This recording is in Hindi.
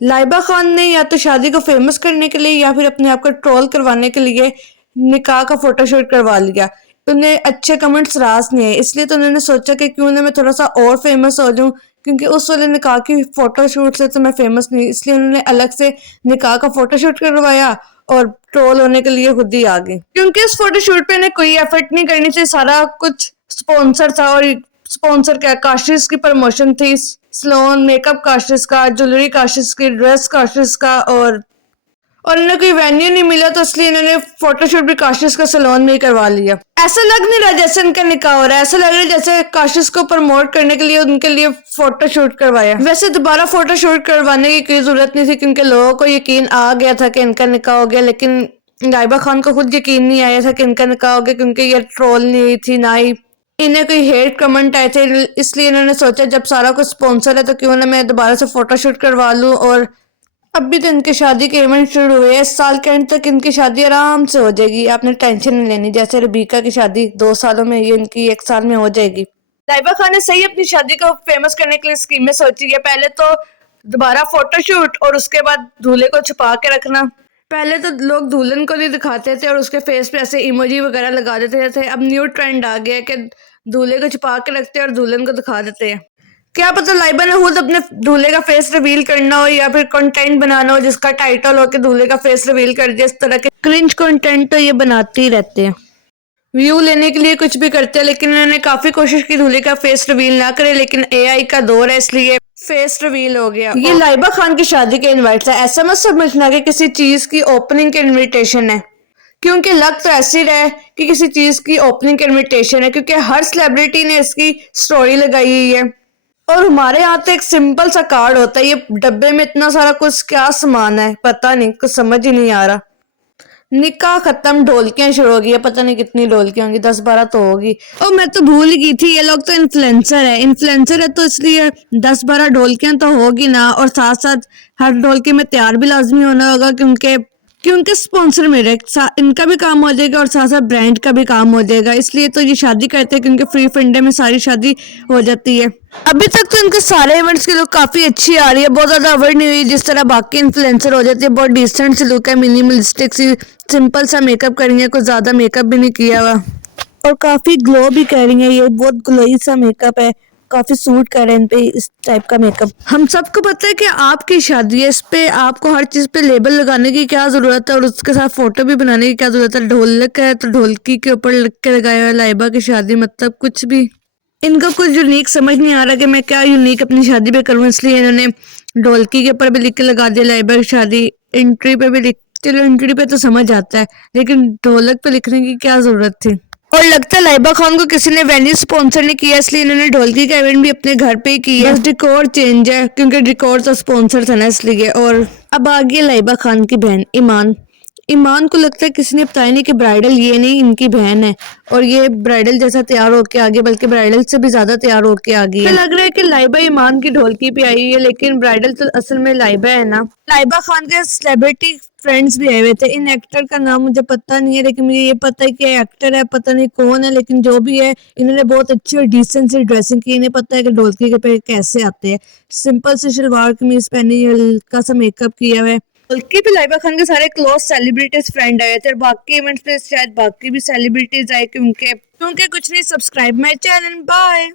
लाइबा खान ने या तो शादी को फेमस करने के लिए या फिर अपने आप को ट्रोल करवाने के लिए निकाह का फोटोशूट करवा लिया। उन्हें अच्छे कमेंट्स रास नहीं है, इसलिए तो उन्होंने सोचा कि क्यों ना मैं थोड़ा सा और फेमस हो जाऊं, क्योंकि उस वाले निकाह की फोटोशूट से तो मैं फेमस नहीं, इसलिए उन्होंने अलग से निकाह का फोटोशूट करवाया और ट्रोल होने के लिए खुद ही आ गई। क्योंकि इस फोटोशूट पे कोई एफर्ट नहीं करनी चाहिए, सारा कुछ स्पॉन्सर था। और स्पॉन्सर क्या, काशिश की प्रमोशन थी, सलोन मेकअप काशिश का, ज्वेलरी काशिश की, ड्रेस काशिश का। और इन्हें कोई वेन्यू नहीं मिला तो इसलिए इन्होंने फोटोशूट भी काशिश का सलोन में ही करवा लिया। ऐसा लग नहीं रहा जैसे इनका निकाह हो रहा है, ऐसा लग रहा है जैसे काशिश को प्रमोट करने के लिए उनके लिए फोटोशूट करवाया। वैसे दोबारा फोटोशूट करवाने की कोई जरूरत नहीं थी, क्योंकि लोगों को यकीन आ गया था कि इनका निकाह हो गया। लेकिन लाइबा खान को खुद यकीन नहीं आया था कि इनका निकाह हो गया, क्योंकि ये ट्रोल नहीं हुई थी, ना ही इन्हें कोई हेट कमेंट आए थे। इसलिए इन्होंने सोचा जब सारा कुछ स्पॉन्सर है तो क्यों ना मैं दोबारा से फोटोशूट करवा लूं। और अभी तो इनकी शादी के इवेंट शुरू हुए हैं, इस साल के एंड तक इनकी शादी आराम से हो जाएगी, आपने टेंशन नहीं लेनी। जैसे रबीका की शादी 2 सालों में, ये इनकी 1 साल में हो जाएगी। लाइबा खान ने सही अपनी शादी को फेमस करने के लिए स्कीमें सोची है। पहले तो दोबारा फोटोशूट और उसके बाद दूल्हे को छुपा के रखना। पहले तो लोग दुल्हन को नहीं दिखाते थे और उसके फेस पे ऐसे इमोजी वगैरह लगा देते थे। अब न्यू ट्रेंड आ गया है कि दूल्हे को छुपा के रखते हैं और दुल्हन को दिखा देते हैं। क्या पता लाइबा ने खुद अपने दूल्हे का फेस रिवील करना हो या फिर कंटेंट बनाना हो जिसका टाइटल हो कि दूल्हे का फेस रिवील कर दिया। इस तरह के क्रिंज कंटेंट तो ये बनाते ही रहते हैं, व्यू लेने के लिए कुछ भी करते हैं। लेकिन इन्होंने काफी कोशिश की दूल्हे का फेस रिवील ना करे, लेकिन एआई का दौर है इसलिए फेस रिवील हो गया। ये लाइबा खान की शादी के इनवाइट्स है, ऐसा मत समझना कि किसी चीज की ओपनिंग के इनविटेशन है, क्योंकि लग तो ऐसी रहा है कि किसी चीज की ओपनिंग के इनविटेशन है, क्योंकि हर सेलिब्रिटी ने इसकी स्टोरी लगाई हुई है। और हमारे यहाँ तो एक सिंपल सा कार्ड होता है, ये डब्बे में इतना सारा कुछ क्या सामान है पता नहीं, कुछ समझ ही नहीं आ रहा। निकाह खत्म, ढोलकियां शुरू हो गई है, पता नहीं कितनी ढोलकियां होंगी, 10-12 तो होगी। और मैं तो भूल ही गई थी, ये लोग तो इन्फ्लुएंसर है तो इसलिए 10-12 ढोलकियां तो होगी ना। और साथ साथ हर ढोलकी में तैयार भी लाजमी होना होगा, क्योंकि स्पॉन्सर मेरे इनका भी काम हो जाएगा और साथ साथ ब्रांड का भी काम हो जाएगा। इसलिए तो ये शादी करते हैं, क्योंकि फ्री फंडे में सारी शादी हो जाती है। अभी तक तो इनके सारे इवेंट्स की लुक काफी अच्छी आ रही है, बहुत ज्यादा अवॉइड नहीं हुई जिस तरह बाकी इन्फ्लुएंसर हो जाती है। बहुत डिसेंट सी लुक है, मिनिमलिस्टिक सी, सिंपल सा मेकअप करी है, कुछ ज्यादा मेकअप भी नहीं किया हुआ और काफी ग्लो भी कर रही है। ये बहुत ग्लोई सा मेकअप है, काफी सूट कर रहे हैं इन पे इस टाइप का मेकअप। हम सबको पता है कि आपकी शादी है, इस पे आपको हर चीज पे लेबल लगाने की क्या जरूरत है और उसके साथ फोटो भी बनाने की क्या जरूरत है। ढोलक है तो ढोलकी के ऊपर लिख के लगाया हुआ है लाइबा की शादी, मतलब कुछ भी इनका कुछ यूनिक समझ नहीं आ रहा कि मैं क्या यूनिक अपनी शादी पे करूं, इसलिए इन्होंने ढोलकी के ऊपर भी लिख के लगा दिया लाइबा की शादी। एंट्री पे भी लिख, चलो एंट्री पे तो समझ आता है, लेकिन ढोलक पे लिखने की क्या जरूरत थी। और लगता है लाइबा खान को किसी ने वेन्यू स्पॉन्सर नहीं किया, इसलिए इन्होंने ढोलकी का इवेंट भी अपने घर पे ही किया। बस डिकोर चेंज है, क्योंकि डिकोर तो स्पॉन्सर था ना इसलिए। और अब आ गई लाइबा खान की बहन ईमान को लगता है किसी ने बताया नहीं कि ब्राइडल ये नहीं इनकी बहन है, और ये ब्राइडल जैसा तैयार होके आ गई, बल्कि ब्राइडल से भी ज्यादा तैयार होके आ गई है। तो लग रहा है कि लाइबा ईमान की ढोलकी पे आई है, लेकिन ब्राइडल तो असल में लाइबा है ना। लाइबा खान के सेलिब्रिटी फ्रेंड्स भी आए हुए थे। इन एक्टर का नाम मुझे पता नहीं है, लेकिन मुझे ये पता है कि एक्टर है, पता नहीं कौन है, लेकिन जो भी है इन्होंने बहुत अच्छी और डिसेंट सी ड्रेसिंग की। इन्हें पता है कि ढोलकी के पे कैसे आते हैं। सिंपल से शलवार कमीज पहनी, हल्का सा मेकअप किया हुआ है। बल्कि भी लाइबा खान के सारे क्लोज सेलिब्रिटीज फ्रेंड आए थे, और बाकी इवेंट्स पे शायद बाकी भी सेलिब्रिटीज आए, क्योंकि कुछ नहीं। Subscribe my channel, bye.